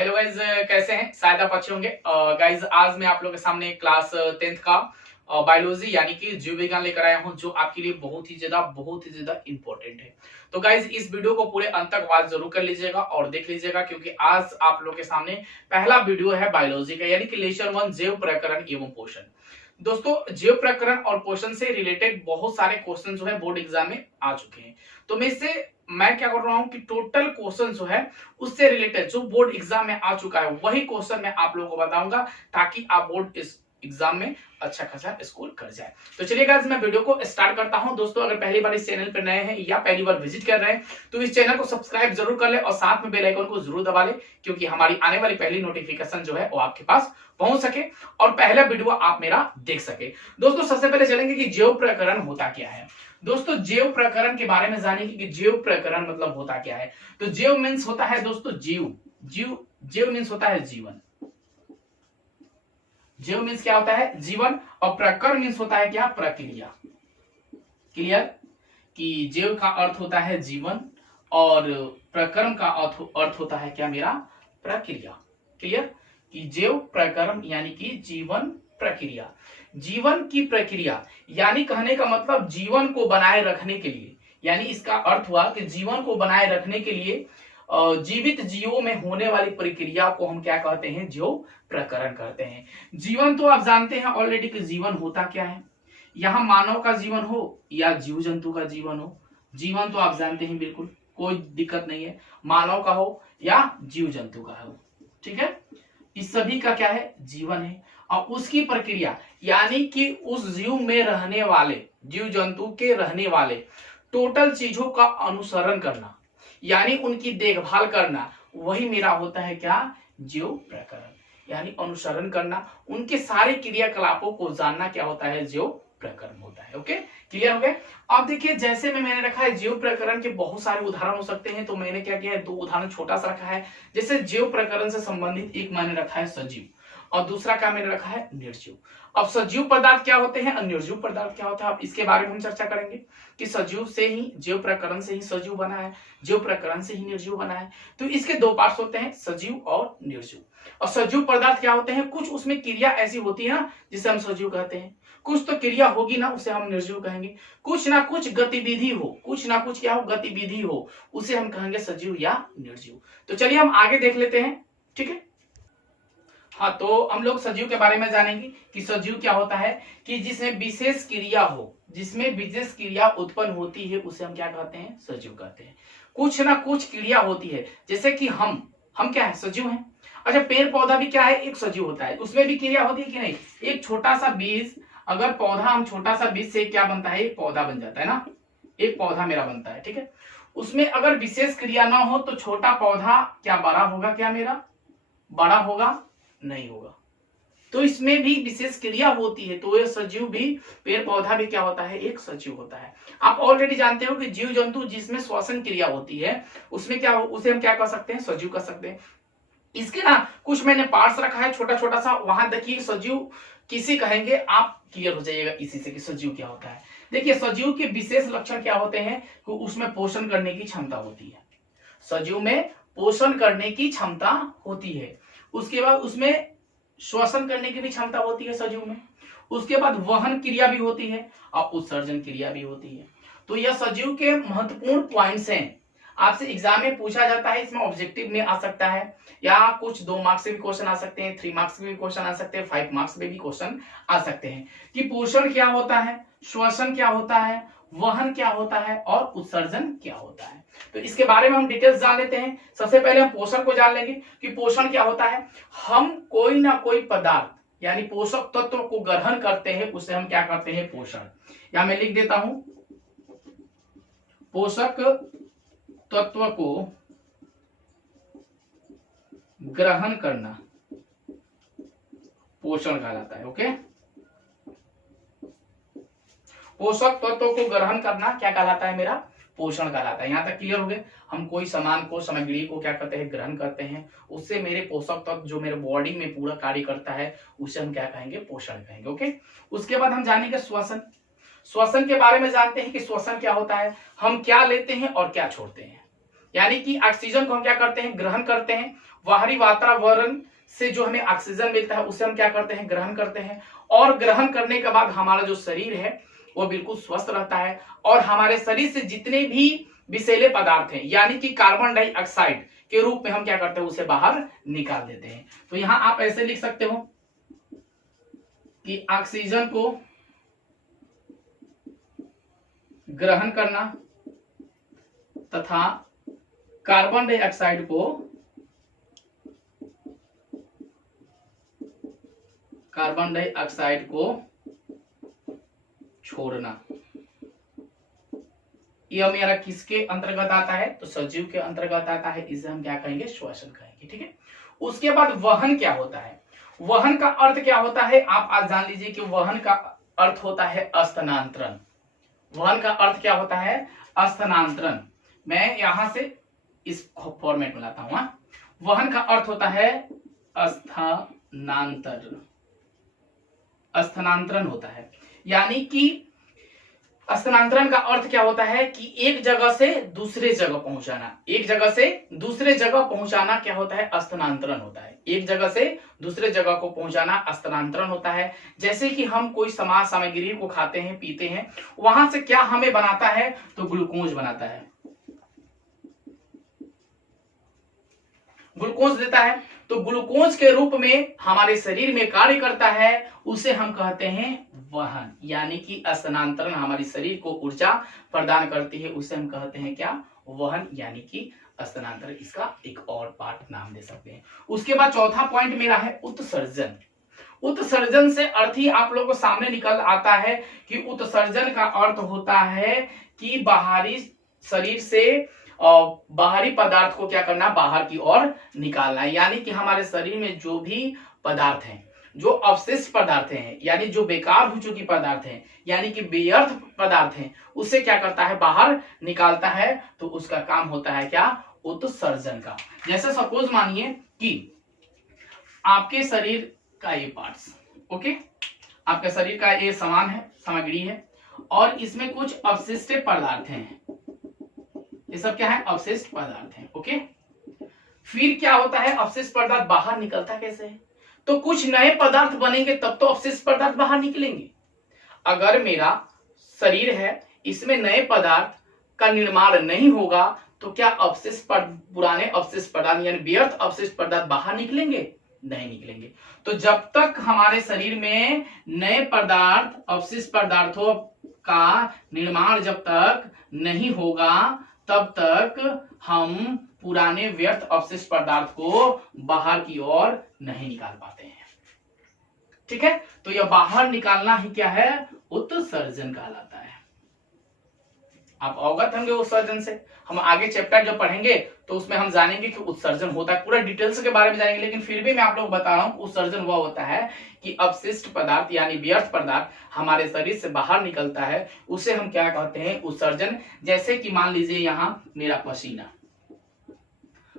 Hello guys, कैसे हैं? शायद आप अच्छे होंगे। गाइज आज मैं आप लोगों के सामने क्लास 10th का बायोलॉजी यानी कि जीव विज्ञान लेकर आया हूं, जो आपके लिए बहुत ही ज्यादा इंपॉर्टेंट है। तो गाइज इस वीडियो को पूरे अंत तक वॉच जरूर कर लीजिएगा और देख लीजिएगा, क्योंकि आज आप लोगों के सामने पहला वीडियो है बायोलॉजी का, यानी कि लेसन 1 जैव प्रकरण एवं पोषण। दोस्तों, जैव प्रकरण और पोषण से रिलेटेड बहुत सारे क्वेश्चन जो है बोर्ड एग्जाम में आ चुके हैं। तो मैं क्या कर रहा हूं कि टोटल क्वेश्चन जो है उससे रिलेटेड जो बोर्ड एग्जाम में आ चुका है वही क्वेश्चन मैं आप लोगों को बताऊंगा, ताकि आप बोर्ड इस एग्जाम में अच्छा खासा स्कोर कर जाए। तो चलिए गाइस, मैं वीडियो को स्टार्ट करता हूं। दोस्तों, अगर पहली बार इस चैनल पर नए हैं या पहली बार विजिट कर रहे हैं तो इस चैनल को सब्सक्राइब जरूर कर ले और साथ में बेल आइकन को जरूर दबा ले, क्योंकि हमारी आने वाली पहली नोटिफिकेशन जो है वो आपके पास पहुंच सके और पहला वीडियो आप मेरा देख सके। दोस्तों, सबसे पहले चलेंगे कि जैव प्रकरण होता क्या है। दोस्तों, जैव प्रकरण के बारे में जानेंगे कि जैव प्रकरण मतलब होता क्या है। तो जैव मीन्स होता है दोस्तों जीव। जैव मीन्स होता है जीवन। जैव मीन्स क्या होता है? जीवन। और प्रकरण मीन्स होता है क्या? प्रक्रिया। क्लियर? कि जैव का अर्थ होता है जीवन और प्रकरण का अर्थ होता है क्या मेरा? प्रक्रिया। क्लियर? कि जैव प्रकरण यानी कि जीवन प्रक्रिया। जीवन की प्रक्रिया यानी कहने का मतलब जीवन को बनाए रखने के लिए, यानी इसका अर्थ हुआ कि जीवन को बनाए रखने के लिए जीवित जीवों में होने वाली प्रक्रिया को हम क्या कहते हैं? जैव प्रकरण कहते हैं। जीवन तो आप जानते हैं ऑलरेडी कि जीवन होता क्या है। यहाँ मानव का जीवन हो या जीव जंतु का जीवन हो, जीवन तो आप जानते हैं, बिल्कुल कोई दिक्कत नहीं है, मानव का हो या जीव जंतु का हो। ठीक है, इस सभी का क्या है? जीवन है। और उसकी प्रक्रिया यानी कि उस जीव में रहने वाले, जीव जंतु के रहने वाले टोटल चीजों का अनुसरण करना, यानी उनकी देखभाल करना, वही मेरा होता है क्या? जैव प्रकरण। यानी अनुसरण करना, उनके सारे क्रियाकलापों को जानना क्या होता है? जैव प्रकरण होता है। ओके, क्लियर हो गया? अब देखिए, जैसे में मैंने रखा है जैव प्रकरण के बहुत सारे उदाहरण हो सकते हैं, तो मैंने क्या किया है? 2 उदाहरण छोटा सा रखा है। जैसे जैव प्रकरण से संबंधित एक मैंने रखा है सजीव और दूसरा क्या मैंने रखा है? निर्जीव। अब सजीव पदार्थ क्या होते हैं और निर्जीव पदार्थ क्या होता है, अब इसके बारे में हम चर्चा करेंगे कि सजीव से ही, जैव प्रकरण से ही सजीव बना है, जैव प्रकरण से ही निर्जीव बना है। तो इसके 2 पार्ट्स होते हैं, सजीव और निर्जीव। और सजीव पदार्थ क्या होते हैं? कुछ उसमें क्रिया ऐसी होती है ना जिसे हम सजीव कहते हैं, कुछ तो क्रिया होगी ना उसे हम निर्जीव कहेंगे, कुछ ना कुछ गतिविधि हो, कुछ ना कुछ क्या हो? गतिविधि हो, उसे हम कहेंगे सजीव या निर्जीव। तो चलिए हम आगे देख लेते हैं। ठीक है, हाँ, तो हम लोग सजीव के बारे में जानेंगे कि सजीव क्या होता है कि जिसमें विशेष क्रिया हो, जिसमें विशेष क्रिया उत्पन्न होती है, उसे हम क्या कहते हैं? सजीव कहते हैं। कुछ ना कुछ क्रिया होती है, जैसे कि हम क्या है? सजीव हैं। अच्छा, पेड़ पौधा भी क्या है? एक सजीव होता है, उसमें भी क्रिया होती है कि नहीं? एक छोटा सा बीज, अगर पौधा, हम छोटा सा बीज से क्या बनता है? एक पौधा बन जाता है ना, एक पौधा मेरा बनता है। ठीक है, उसमें अगर विशेष क्रिया ना हो तो छोटा पौधा क्या बड़ा होगा? क्या मेरा बड़ा होगा? नहीं होगा। तो इसमें भी विशेष क्रिया होती है, तो ये सजीव भी, पेड़ पौधा भी क्या होता है? एक सजीव होता है। आप ऑलरेडी जानते हो कि जीव जंतु जिसमें श्वसन क्रिया होती है उसमें क्या, उसे हम क्या कर सकते हैं? सजीव कर सकते हैं। इसके ना कुछ मैंने पार्ट्स रखा है छोटा छोटा सा, वहां देखिए सजीव किसे कहेंगे, आप क्लियर हो जाइएगा इसी से कि सजीव क्या होता है। देखिए, सजीव के विशेष लक्षण क्या होते हैं कि उसमें पोषण करने की क्षमता होती है। सजीव में पोषण करने की क्षमता होती है। उसके बाद उसमें श्वसन करने की भी क्षमता होती है सजीव में। उसके बाद वहन क्रिया भी होती है और उत्सर्जन क्रिया भी होती है। तो यह सजीव के महत्वपूर्ण पॉइंट्स हैं। आपसे एग्जाम में पूछा जाता है, इसमें ऑब्जेक्टिव में आ सकता है, या कुछ 2 मार्क्स से भी क्वेश्चन आ सकते हैं, 3 मार्क्स में भी क्वेश्चन आ सकते हैं, 5 मार्क्स में भी क्वेश्चन आ सकते हैं कि पोषण क्या होता है, श्वसन क्या होता है, वहन क्या होता है और उत्सर्जन क्या होता है। तो इसके बारे में हम डिटेल्स जान लेते हैं। सबसे पहले हम पोषण को जान लेंगे कि पोषण क्या होता है। हम कोई ना कोई पदार्थ यानी पोषक तत्व को ग्रहण करते हैं, उसे हम क्या करते हैं? पोषण। या मैं लिख देता हूं, पोषक तत्व को ग्रहण करना पोषण कहलाता है। ओके, पोषक तत्वों को ग्रहण करना क्या कहलाता है? मेरा पोषण कहलाता है। यहां तक क्लियर हो गए? हम कोई सामान को, सामग्री को क्या करते हैं? ग्रहण करते हैं, उससे मेरे पोषक तत्व जो मेरे बॉडी में पूरा कार्य करता है उसे हम क्या कहेंगे? पोषण कहेंगे। ओके, उसके बाद हम जानेंगे श्वसन। श्वसन के बारे में जानते हैं कि श्वसन क्या होता है, हम क्या लेते हैं और क्या छोड़ते हैं। यानी कि ऑक्सीजन को हम क्या करते हैं, ग्रहण करते हैं। बाहरी वातावरण से जो हमें ऑक्सीजन मिलता है उसे हम क्या करते हैं, ग्रहण करते हैं। और ग्रहण करने के बाद हमारा जो शरीर है वो बिल्कुल स्वस्थ रहता है और हमारे शरीर से जितने भी विषैले पदार्थ हैं यानी कि कार्बन डाइऑक्साइड के रूप में हम क्या करते हैं, उसे बाहर निकाल देते हैं। तो यहां आप ऐसे लिख सकते हो कि ऑक्सीजन को ग्रहण करना तथा कार्बन डाइऑक्साइड को छोड़ना, यह मेरा किसके अंतर्गत आता है, तो सजीव के अंतर्गत आता है। इसे हम क्या कहेंगे, श्वसन कहेंगे। ठीक है। उसके बाद वहन क्या होता है, वहन का अर्थ क्या होता है, आप आज जान लीजिए कि वहन का अर्थ होता है स्थानांतरण। वहन का अर्थ क्या होता है, स्थानांतरण। मैं यहां से इस फॉर्मेट में लाता हूं। वहन का अर्थ होता है स्थानांतरण होता है। यानी कि स्थानांतरण का अर्थ क्या होता है कि एक जगह से दूसरे जगह पहुंचाना। एक जगह से दूसरे जगह पहुंचाना क्या होता है, स्थानांतरण होता है। एक जगह से दूसरे जगह को पहुंचाना स्थानांतरण होता है। जैसे कि हम कोई समाज सामग्री को खाते हैं, पीते हैं, वहां से क्या हमें बनाता है, तो ग्लूकोज बनाता है, ग्लूकोज देता है। तो ग्लूकोज के रूप में हमारे शरीर में कार्य करता है, उसे हम कहते हैं वहन। यानी कि स्थानांतरण हमारे शरीर को ऊर्जा प्रदान करती है, उसे हम कहते हैं क्या, वहन यानी कि स्थानांतरण। इसका एक और पार्ट नाम दे सकते हैं। उसके बाद चौथा पॉइंट मेरा है उत्सर्जन। उत्सर्जन से अर्थ ही आप लोगों को सामने निकल आता है कि उत्सर्जन का अर्थ होता है कि बाहरी शरीर से बाहरी पदार्थ को क्या करना, बाहर की ओर निकालना। यानी कि हमारे शरीर में जो भी पदार्थ हैं, जो अवशिष्ट पदार्थ हैं, यानी जो बेकार हो चुकी पदार्थ हैं, यानी कि व्यर्थ पदार्थ हैं, उसे क्या करता है, बाहर निकालता है। तो उसका काम होता है क्या, उत्सर्जन का। जैसे सपोज मानिए कि आपके शरीर का ये पार्ट्स, ओके, आपके शरीर का ये सामान है, सामग्री है, और इसमें कुछ अवशिष्ट पदार्थ हैं। ये सब क्या है, अवशिष्ट पदार्थ हैं। ओके, फिर क्या होता है, अवशिष्ट पदार्थ बाहर निकलता कैसे है, तो कुछ नए पदार्थ बनेंगे तब तो अवशिष्ट पदार्थ बाहर निकलेंगे। अगर मेरा शरीर है, इसमें नए पदार्थ का निर्माण नहीं होगा तो क्या पुराने अवशिष्ट पदार्थ यानी व्यर्थ अवशिष्ट पदार्थ बाहर निकलेंगे, नहीं निकलेंगे। तो जब तक हमारे शरीर में नए पदार्थ, अवशिष्ट पदार्थों का निर्माण जब तक नहीं होगा, तब तक हम पुराने व्यर्थ अवशिष्ट पदार्थ को बाहर की ओर नहीं निकाल पाते हैं। ठीक है, तो यह बाहर निकालना ही क्या है, उत्सर्जन कहलाता है। आप अवगत होंगे उत्सर्जन से। हम आगे चैप्टर जब पढ़ेंगे तो उसमें हम जानेंगे कि उत्सर्जन होता है, पूरा डिटेल्स के बारे में जानेंगे। लेकिन फिर भी मैं आप लोग बता रहा हूं, उत्सर्जन वह होता है कि अवशिष्ट पदार्थ यानी व्यर्थ पदार्थ हमारे शरीर से बाहर निकलता है, उसे हम क्या कहते हैं, उत्सर्जन। जैसे कि मान लीजिए यहां मेरा पसीना,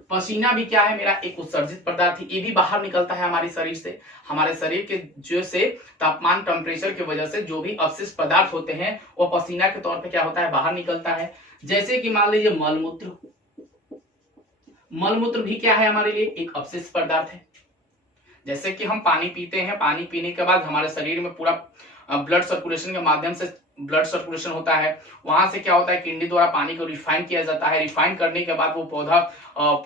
पसीना भी क्या है, मेरा एक उत्सर्जित पदार्थ है, ये भी बाहर निकलता है हमारे शरीर से। हमारे शरीर के जो से तापमान, टेम्परेचर की वजह से जो भी अवशिष्ट पदार्थ होते हैं वो पसीना के तौर पे क्या होता है, बाहर निकलता है। जैसे कि मान लीजिए मलमूत्र, मलमूत्र भी क्या है, हमारे लिए एक अवशिष्ट पदार्थ है। जैसे कि हम पानी पीते हैं, पानी पीने के बाद हमारे शरीर में पूरा ब्लड सर्कुलेशन के माध्यम से ब्लड सर्कुलेशन होता है, वहां से क्या होता है, किडनी द्वारा पानी को रिफाइन किया जाता है। रिफाइन करने के बाद वो पौधा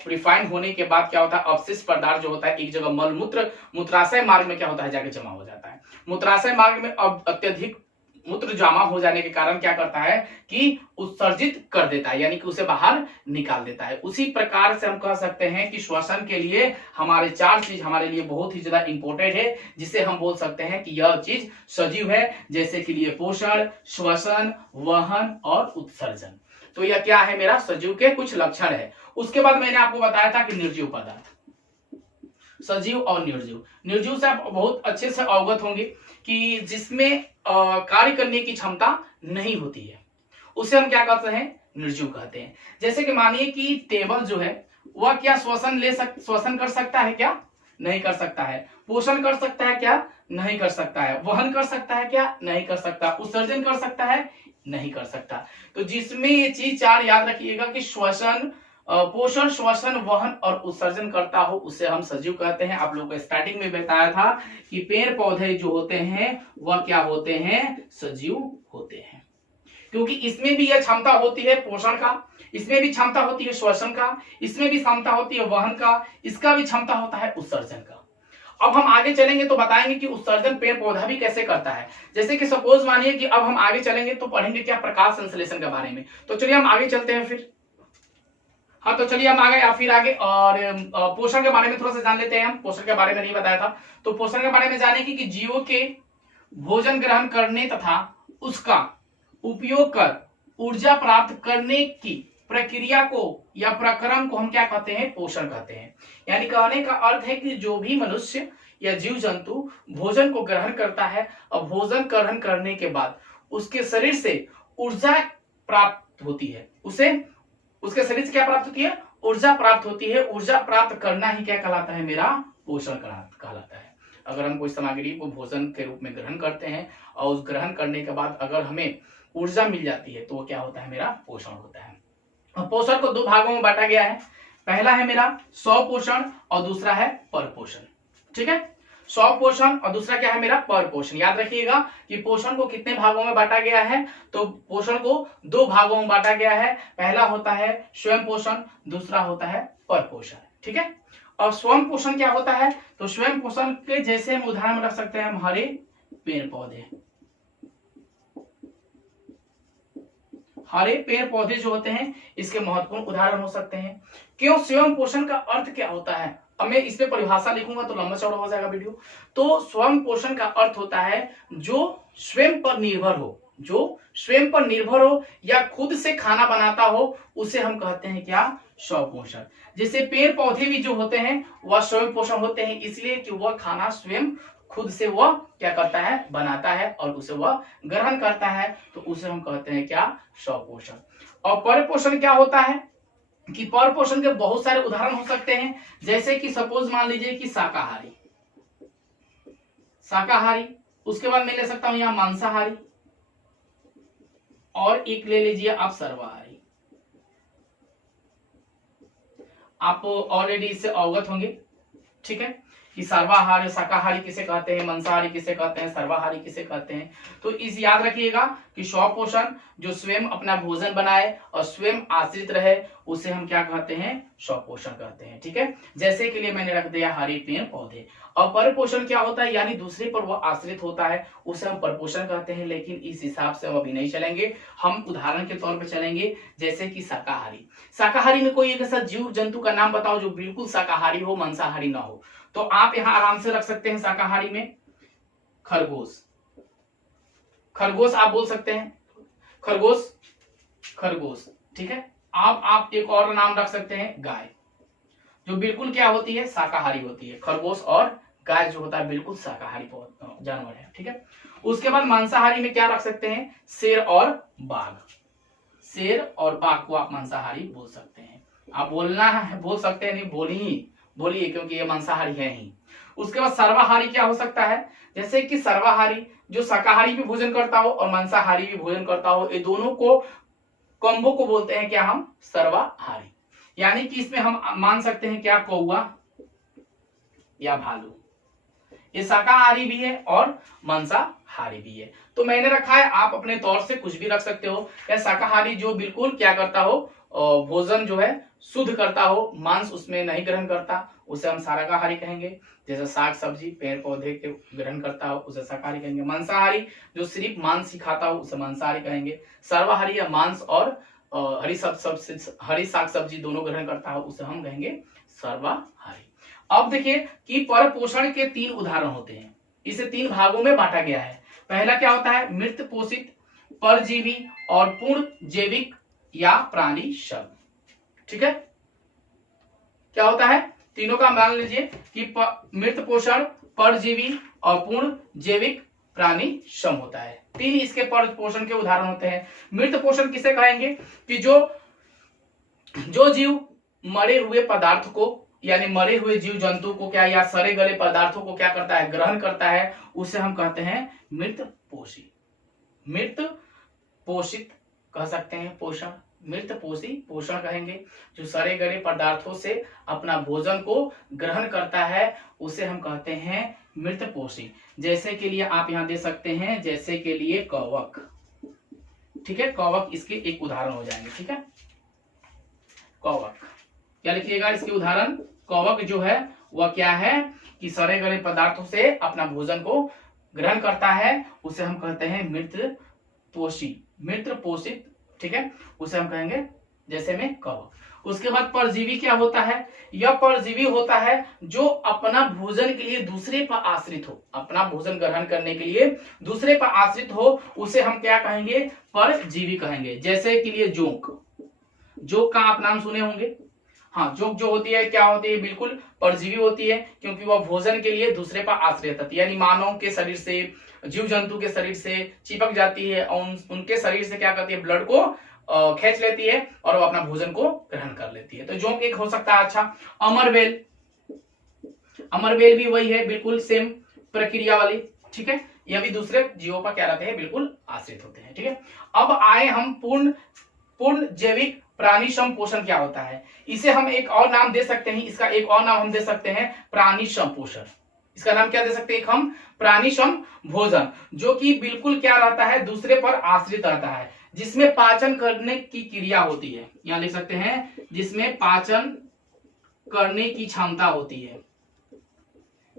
रिफाइन होने के बाद क्या होता है, अवशिष्ट पदार्थ जो होता है एक जगह मलमूत्र मूत्राशय मार्ग में क्या होता है, जाके जमा हो जाता है। मूत्राशय मार्ग में अब अत्यधिक मूत्र जमा हो जाने के कारण क्या करता है कि उत्सर्जित कर देता है, यानी कि उसे बाहर निकाल देता है। उसी प्रकार से हम कह सकते हैं कि श्वसन के लिए हमारे 4 चीज हमारे लिए बहुत ही ज्यादा इंपॉर्टेंट है, जिसे हम बोल सकते हैं कि यह चीज सजीव है। जैसे कि लिए पोषण, श्वसन, वहन और उत्सर्जन। तो यह क्या है, मेरा सजीव के कुछ लक्षण है। उसके बाद मैंने आपको बताया था कि निर्जीव पदार्थ, सजीव और निर्जीव। निर्जीव से आप बहुत अच्छे से अवगत होंगे कि जिसमें कार्य करने की क्षमता नहीं होती है, उसे हम क्या कहते हैं, निर्जीव कहते हैं। जैसे कि मानिए कि टेबल जो है वह क्या श्वसन कर सकता है, क्या नहीं कर सकता है। पोषण कर सकता है, क्या नहीं कर सकता है। वहन कर सकता है, क्या नहीं कर सकता। उत्सर्जन कर सकता है, नहीं कर सकता। तो जिसमें ये चीज 4 याद रखिएगा कि श्वसन, पोषण, श्वसन, वहन और उत्सर्जन करता हो उसे हम सजीव कहते हैं। आप लोगों को स्टार्टिंग में बताया था कि पेड़ पौधे जो होते हैं वह क्या होते हैं, सजीव होते हैं, क्योंकि इसमें भी यह क्षमता होती है पोषण का, इसमें भी क्षमता होती है श्वसन का, इसमें भी क्षमता होती है वहन का, इसका भी क्षमता होता है उत्सर्जन का। अब हम आगे चलेंगे तो बताएंगे कि उत्सर्जन पेड़ पौधा भी कैसे करता है। जैसे कि सपोज मानिए कि अब हम आगे चलेंगे तो पढ़ेंगे क्या, प्रकाश संश्लेषण के बारे में। तो चलिए हम आगे चलते हैं फिर। हाँ तो चलिए हम आगे और पोषण के बारे में थोड़ा सा जान लेते हैं। हम पोषण के बारे में नहीं बताया था, तो पोषण के बारे में जानेंगे कि जीवों के भोजन ग्रहण करने तथा उसका उपयोग कर ऊर्जा प्राप्त करने की प्रक्रिया को या प्रक्रम को हम क्या कहते हैं, पोषण कहते हैं। यानी कहने का अर्थ है कि जो भी मनुष्य या जीव जंतु भोजन को ग्रहण करता है और भोजन ग्रहण करने के बाद उसके शरीर से ऊर्जा प्राप्त होती है, उसके शरीर से क्या प्राप्त होती है, ऊर्जा प्राप्त होती है। ऊर्जा प्राप्त करना ही क्या कहलाता है, मेरा पोषण कहलाता है। अगर हम कोई सामग्री को भोजन के रूप में ग्रहण करते हैं और उस ग्रहण करने के बाद अगर हमें ऊर्जा मिल जाती है तो वो क्या होता है, मेरा पोषण होता है। पोषण को दो भागों में बांटा गया है। पहला है मेरा स्वपोषण और दूसरा है परपोषण। ठीक है, स्वपोषण और दूसरा क्या है, मेरा परपोषण। याद रखिएगा कि पोषण को कितने भागों में बांटा गया है, तो पोषण को दो भागों में बांटा गया है। पहला होता है स्वयं पोषण, दूसरा होता है परपोषण। ठीक है, और स्वयं पोषण क्या होता है, तो स्वयं पोषण के जैसे हम उदाहरण रख सकते हैं, हम हरे पेड़ पौधे। हरे पेड़ पौधे जो होते हैं इसके महत्वपूर्ण उदाहरण हो सकते हैं। क्यों, स्वयं पोषण का अर्थ क्या होता है, अब मैं इस पे परिभाषा लिखूंगा तो लंबा चौड़ा हो जाएगा वीडियो। तो स्वयं पोषण का अर्थ होता है जो स्वयं पर निर्भर हो, जो स्वयं पर निर्भर हो या खुद से खाना बनाता हो, उसे हम कहते हैं क्या, स्वपोषण। जैसे पेड़ पौधे भी जो होते हैं वह स्वयं पोषण होते हैं, इसलिए कि वह खाना स्वयं खुद से वह क्या करता है, बनाता है और उसे वह ग्रहण करता है, तो उसे हम कहते हैं क्या, स्वपोषण। और परपोषण क्या होता है कि परपोषण के बहुत सारे उदाहरण हो सकते हैं। जैसे कि सपोज मान लीजिए कि शाकाहारी, उसके बाद मैं ले सकता हूं यहां मांसाहारी, और एक ले लीजिए आप सर्वाहारी। आप ऑलरेडी इससे अवगत होंगे। ठीक है, कि सर्वाहारी शाकाहारी किसे कहते हैं, मांसाहारी किसे कहते हैं, सर्वाहारी किसे कहते हैं। तो इस याद रखिएगा कि स्वपोषण जो स्वयं अपना भोजन बनाए और स्वयं आश्रित रहे उसे हम क्या कहते हैं, स्वपोषण कहते हैं। ठीक है, जैसे के लिए मैंने रख दिया हरे पेड़ पौधे। और परपोषण क्या होता है, यानी दूसरे पर वह आश्रित होता है, उसे हम परपोषण कहते हैं। लेकिन इस हिसाब से हम अभी नहीं चलेंगे, हम उदाहरण के तौर पर चलेंगे। जैसे कि शाकाहारी में कोई एक ऐसा जीव जंतु का नाम बताओ जो बिल्कुल शाकाहारी हो, मांसाहारी ना हो। तो आप यहां आराम से रख सकते हैं शाकाहारी में खरगोश आप बोल सकते हैं, खरगोश। ठीक है, आप एक और नाम रख सकते हैं गाय, जो बिल्कुल क्या होती है, शाकाहारी होती है। खरगोश और गाय जो होता है बिल्कुल शाकाहारी जानवर है। ठीक है, उसके बाद मांसाहारी में क्या रख सकते हैं, शेर और बाघ को आप मांसाहारी बोल सकते हैं। आप बोलना है, बोल सकते हैं, नहीं बोलिए क्योंकि ये मांसाहारी है ही। उसके बाद सर्वाहारी क्या हो सकता है, जैसे कि सर्वाहारी जो शाकाहारी भी भोजन करता हो और मांसाहारी भी भोजन करता हो, ये दोनों को कॉम्बो को बोलते हैं क्या, हम सर्वाहारी। यानी कि इसमें हम मान सकते हैं क्या, कौवा या भालू, ये शाकाहारी भी है और मांसाहारी भी है। तो मैंने रखा है, आप अपने तौर से कुछ भी रख सकते हो। या शाकाहारी जो बिल्कुल क्या करता हो, भोजन जो है शुद्ध करता हो, मांस उसमें नहीं ग्रहण करता, उसे हम शाकाहारी कहेंगे। जैसे साग सब्जी पेड़ पौधे के ग्रहण करता हो उसे शाकाहारी कहेंगे। मांसाहारी जो सिर्फ मांस ही खाता हो उसे मांसाहारी कहेंगे। सर्वाहारी या मांस और हरी साग सब्जी दोनों ग्रहण करता हो उसे हम कहेंगे सर्वाहारी। अब देखिए कि परपोषण के 3 उदाहरण होते हैं, इसे 3 भागों में बांटा गया है। पहला क्या होता है, मृत पोषित, परजीवी और पूर्ण जैविक या प्राणी शव। ठीक है, क्या होता है, तीनों का मान लीजिए कि मृत पोषण, परजीवी और पूर्ण जैविक प्राणी श्रम होता है। 3 इसके पोषण के उदाहरण होते हैं। मृत पोषण किसे कहेंगे कि जो जीव मरे हुए पदार्थ को, यानी मरे हुए जीव जंतु को क्या, या सड़े गले पदार्थों को क्या करता है, ग्रहण करता है, उसे हम कहते हैं मृत पोषित कह सकते हैं पोषण, मृत पोषी पोषण कहेंगे। जो सड़े गले पदार्थों से अपना भोजन को ग्रहण करता है उसे हम कहते हैं मृत पोषी। जैसे के लिए आप यहाँ दे सकते हैं, जैसे के लिए कवक, ठीक है, कवक इसके एक उदाहरण हो जाएंगे, ठीक है। कवक क्या लिखिएगा इसके उदाहरण, कवक जो है वह क्या है कि सड़े गले पदार्थों से अपना भोजन को ग्रहण करता है, उसे हम कहते हैं मृत पोषी, मृत पोषित, ठीक है, उसे हम कहेंगे जैसे में कवक। उसके बाद परजीवी क्या होता है, यह परजीवी होता है जो अपना भोजन के लिए दूसरे पर आश्रित हो, अपना भोजन ग्रहण करने के लिए दूसरे पर आश्रित हो, उसे हम क्या कहेंगे, परजीवी कहेंगे। जैसे के लिए जोंक, जोंक का आप नाम सुने होंगे, हाँ, जोंक जो होती है क्या होती है, बिल्कुल परजीवी होती है, क्योंकि वह भोजन के लिए दूसरे पर आश्रित होती है, यानी मानव के शरीर से, जीव जंतु के शरीर से चिपक जाती है और उनके शरीर से क्या करती है, ब्लड को खींच लेती है और वो अपना भोजन को ग्रहण कर लेती है। तो जोंक एक हो सकता है। अच्छा, अमरबेल, अमरबेल भी वही है, बिल्कुल सेम प्रक्रिया वाली, ठीक है, यह भी दूसरे जीवों पर क्या रहते हैं, बिल्कुल आश्रित होते हैं, ठीक है। अब आए हम पूर्ण जैविक प्राणी संपोषण क्या होता है, इसे हम एक और नाम दे सकते हैं, इसका एक और नाम हम दे सकते हैं प्राणी संपोषण। इसका नाम क्या दे सकते हैं हम, प्राणी संभोजन, जो कि बिल्कुल क्या रहता है, दूसरे पर आश्रित रहता है, जिसमें पाचन करने की क्रिया होती है, यहां लिख सकते हैं, जिसमें पाचन करने की क्षमता होती है,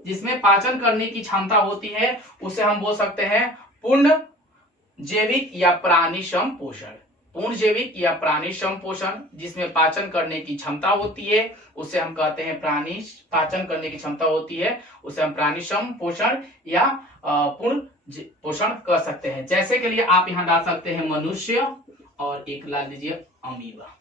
जिसमें पाचन करने की क्षमता होती है, उसे हम बोल सकते हैं पूर्ण जैविक या प्राणी संपोषण। पूर्ण जैविक या प्राणी संपोषण, जिसमें पाचन करने की क्षमता होती है, उसे हम कहते हैं प्राणी, पाचन करने की क्षमता होती है, उसे हम प्राणी संपोषण या पूर्ण पोषण कर सकते हैं। जैसे के लिए आप यहाँ डाल सकते हैं मनुष्य और एक ला दीजिए अमीबा।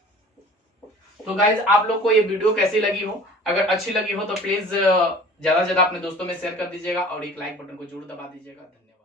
तो गाइज आप लोग को ये वीडियो कैसी लगी हो, अगर अच्छी लगी हो तो प्लीज ज्यादा से ज्यादा अपने दोस्तों में शेयर कर दीजिएगा और एक लाइक बटन को जरूर दबा दीजिएगा। धन्यवाद।